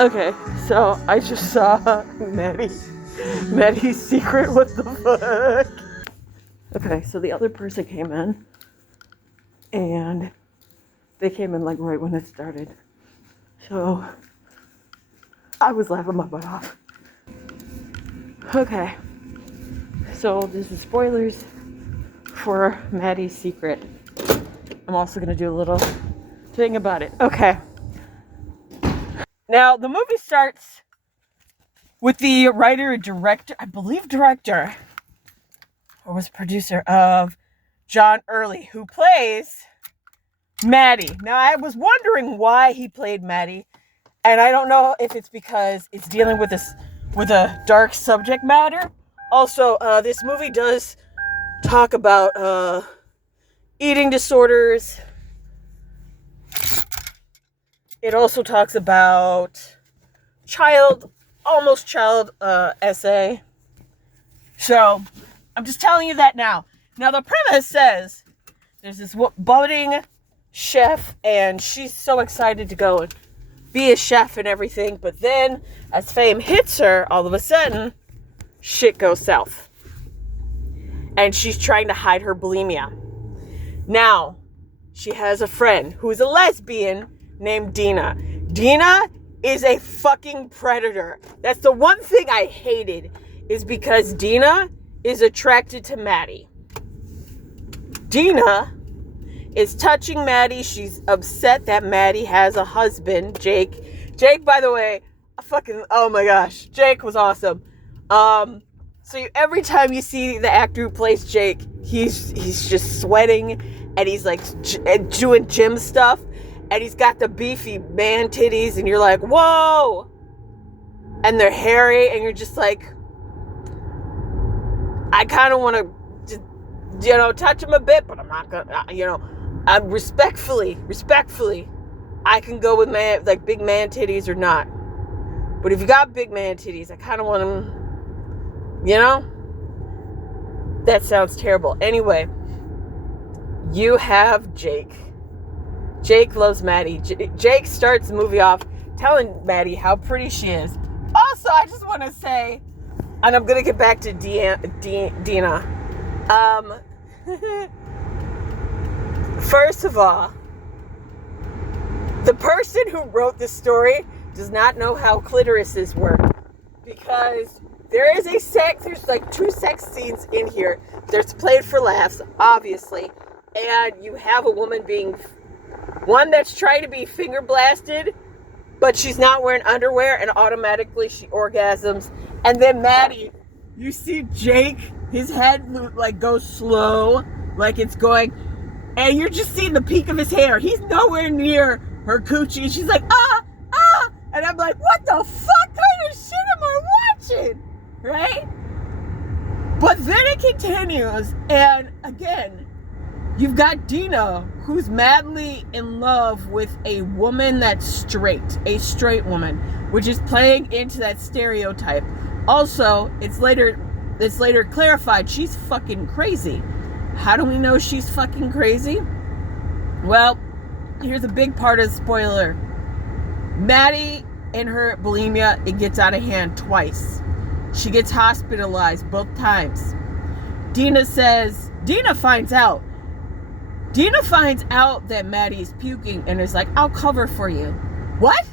Okay, so I just saw Maddie's secret. What the fuck? Okay, so the other person came in, and they came in like right when it started. So I was laughing my butt off. Okay, so this is spoilers for Maddie's secret. I'm also gonna do a little thing about it. Okay. Now the movie starts with the writer, director, I believe director, or was producer of John Early, who plays Maddie. Now I was wondering why he played Maddie, and I don't know if it's because it's dealing with a dark subject matter. Also, this movie does talk about eating disorders. It also talks about almost child essay. So, I'm just telling you that now. Now, the premise says there's this budding chef, and she's so excited to go and be a chef and everything. But then, as fame hits her, all of a sudden, shit goes south. And she's trying to hide her bulimia. Now, she has a friend who's a lesbian named Dina. Dina is a fucking predator. That's the one thing I hated, is because Dina is attracted to Maddie. Dina is touching Maddie. She's upset that Maddie has a husband, Jake. Jake, by the way, oh my gosh, Jake was awesome. Every time you see the actor who plays Jake, he's just sweating, and he's like doing gym stuff, and he's got the beefy man titties, and you're like, whoa! And they're hairy, and you're just like, I kind of want to, touch him a bit, but I'm not gonna, I'm respectfully, I can go with big man titties or not. But if you got big man titties, I kind of want them, that sounds terrible. Anyway, you have Jake. Jake loves Maddie. Jake starts the movie off telling Maddie how pretty she is. Also, I just want to say, and I'm going to get back to Dina. First of all, the person who wrote this story does not know how clitorises work, because there's like 2 sex scenes in here. There's played for laughs, obviously, and you have a woman being, one that's trying to be finger blasted, but she's not wearing underwear, and automatically she orgasms. And then Maddie, you see Jake, his head like goes slow, like it's going, and you're just seeing the peak of his hair. He's nowhere near her coochie. She's like, and I'm like, what the fuck kind of shit am I watching? Right? But then it continues, and again, you've got Dina, who's madly in love with a woman that's straight, a straight woman, which is playing into that stereotype. Also, it's later clarified she's fucking crazy. How do we know she's fucking crazy? Well, here's a big part of the spoiler. Maddie and her bulimia, it gets out of hand twice. She gets hospitalized both times. Dina finds out that Maddie's puking, and is like, I'll cover for you. What?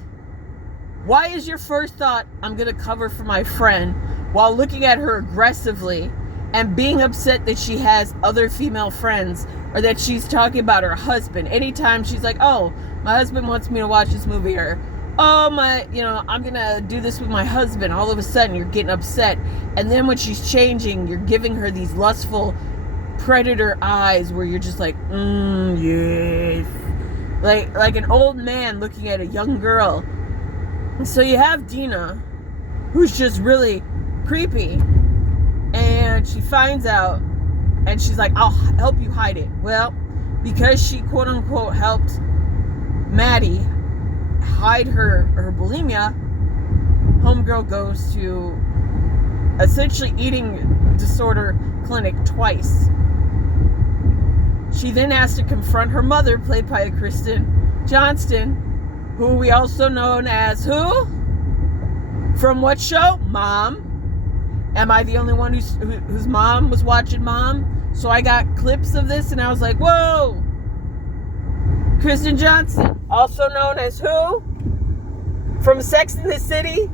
Why is your first thought, I'm gonna cover for my friend, while looking at her aggressively and being upset that she has other female friends, or that she's talking about her husband? Anytime she's like, oh, my husband wants me to watch this movie, or I'm gonna do this with my husband, all of a sudden you're getting upset. And then when she's changing, you're giving her these lustful predator eyes where you're just like, yes. Like an old man looking at a young girl. So you have Dina, who's just really creepy, and she finds out, and she's like, I'll help you hide it. Well, because she quote unquote helped Maddie hide her bulimia, homegirl goes to essentially eating disorder clinic twice. She then has to confront her mother, played by Kristen Johnston, who we also known as who? From what show? Mom. Am I the only one whose mom was watching Mom? So I got clips of this and I was like, whoa! Kristen Johnson, also known as who? From Sex and the City?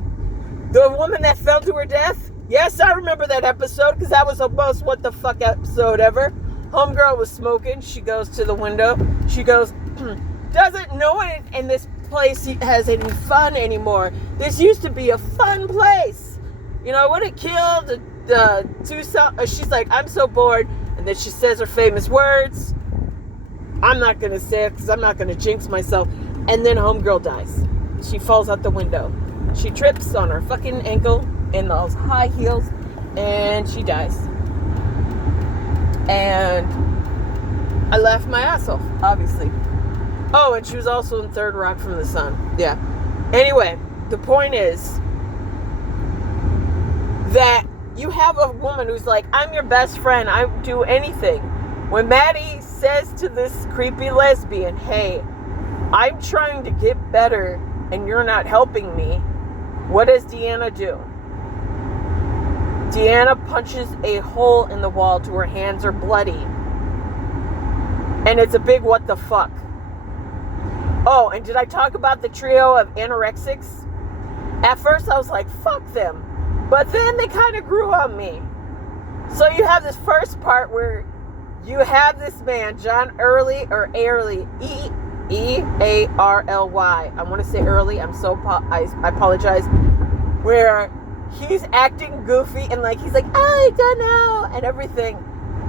The woman that fell to her death? Yes, I remember that episode because that was the most what the fuck episode ever. Homegirl was smoking. She goes to the window. She goes, doesn't no one in this place has any fun anymore. This used to be a fun place. You know, I would have killed the two. She's like, I'm so bored. And then she says her famous words. I'm not going to say it because I'm not going to jinx myself. And then homegirl dies. She falls out the window. She trips on her fucking ankle in those high heels. And she dies. And I laughed my ass off, obviously. Oh, and she was also in Third Rock from the Sun. Yeah. Anyway, the point is that you have a woman who's like, I'm your best friend. I do anything. When Maddie says to this creepy lesbian, hey, I'm trying to get better and you're not helping me, what does Deanna do? Deanna punches a hole in the wall to her hands are bloody. And it's a big what the fuck. Oh, and did I talk about the trio of anorexics? At first I was like, fuck them. But then they kind of grew on me. So you have this first part where you have this man, John Early, or Early, E-A-R-L-Y. I want to say Early. I apologize. Where he's acting goofy and like, he's like, I don't know, and everything.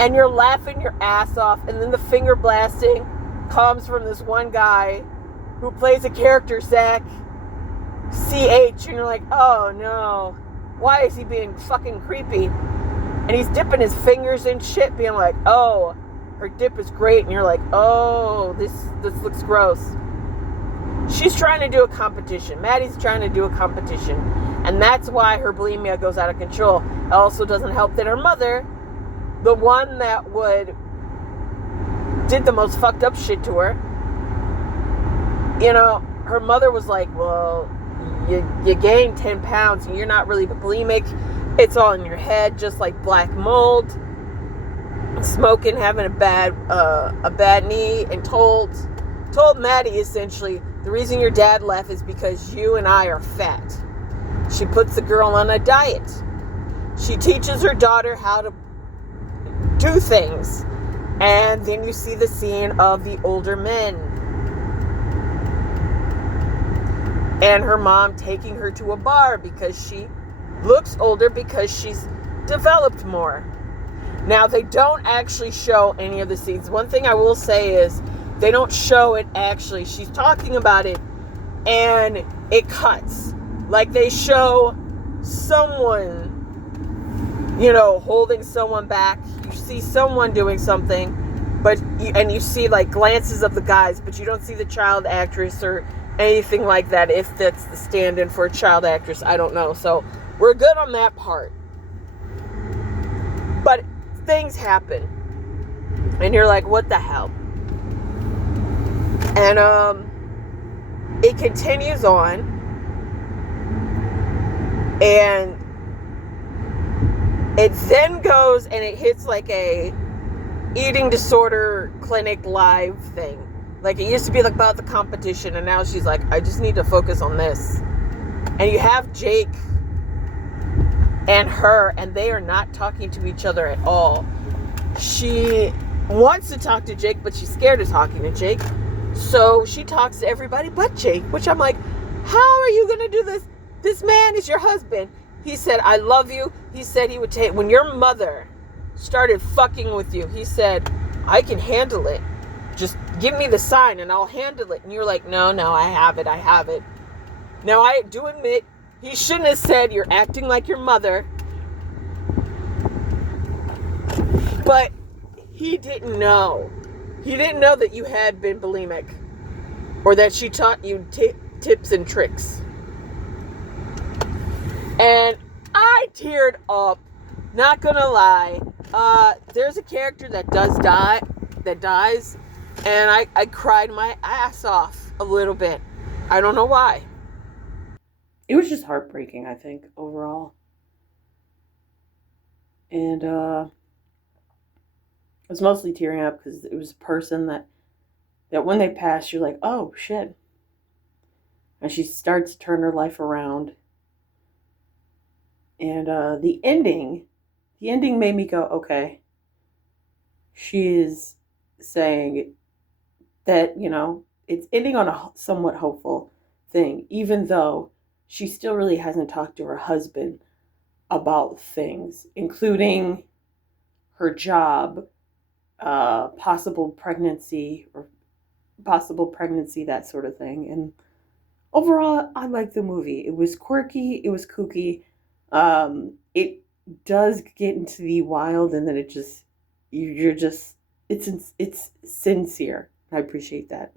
And you're laughing your ass off. And then the finger blasting comes from this one guy who plays a character, Zach, C-H. And you're like, oh no. Why is he being fucking creepy? And he's dipping his fingers in shit, being like, oh, her dip is great. And you're like, oh, this looks gross. She's trying to do a competition. Maddie's trying to do a competition. And that's why her bulimia goes out of control. It also doesn't help that her mother, the one that did the most fucked up shit to her, you know, her mother was like, well, you gained 10 pounds and you're not really bulimic. It's all in your head, just like black mold, smoking, having a bad knee, and told Maddie essentially, the reason your dad left is because you and I are fat. She puts the girl on a diet. She teaches her daughter how to do things. And then you see the scene of the older men. And her mom taking her to a bar because she looks older because she's developed more. Now, they don't actually show any of the scenes. One thing I will say is they don't show it actually. She's talking about it and it cuts. Like they show someone, you know, holding someone back. You see someone doing something, and you see like glances of the guys, but you don't see the child actress or anything like that. If that's the stand-in for a child actress, I don't know. So we're good on that part. But things happen, and you're like, what the hell? And it continues on. And it then goes and it hits like a eating disorder clinic live thing. Like it used to be like about the competition, and now she's like, I just need to focus on this. And you have Jake and her, and they are not talking to each other at all. She wants to talk to Jake, but she's scared of talking to Jake. So she talks to everybody but Jake, which I'm like, how are you going to do this? This man is your husband. He said, I love you. He said he would take, when your mother started fucking with you, he said, I can handle it. Just give me the sign and I'll handle it. And you're like, no, I have it. Now, I do admit, he shouldn't have said, you're acting like your mother. But he didn't know. He didn't know that you had been bulimic. Or that she taught you tips and tricks. And I teared up. Not gonna lie. There's a character that dies. And I cried my ass off a little bit. I don't know why. it was just heartbreaking, I think, overall. And I was mostly tearing up because it was a person that when they passed, you're like, oh shit. And she starts to turn her life around. And the ending made me go, okay. She is saying that, it's ending on a somewhat hopeful thing, even though she still really hasn't talked to her husband about things, including her job, possible pregnancy, that sort of thing. And overall, I liked the movie. It was quirky, it was kooky. It does get into the wild, and then you're just, it's sincere. I appreciate that.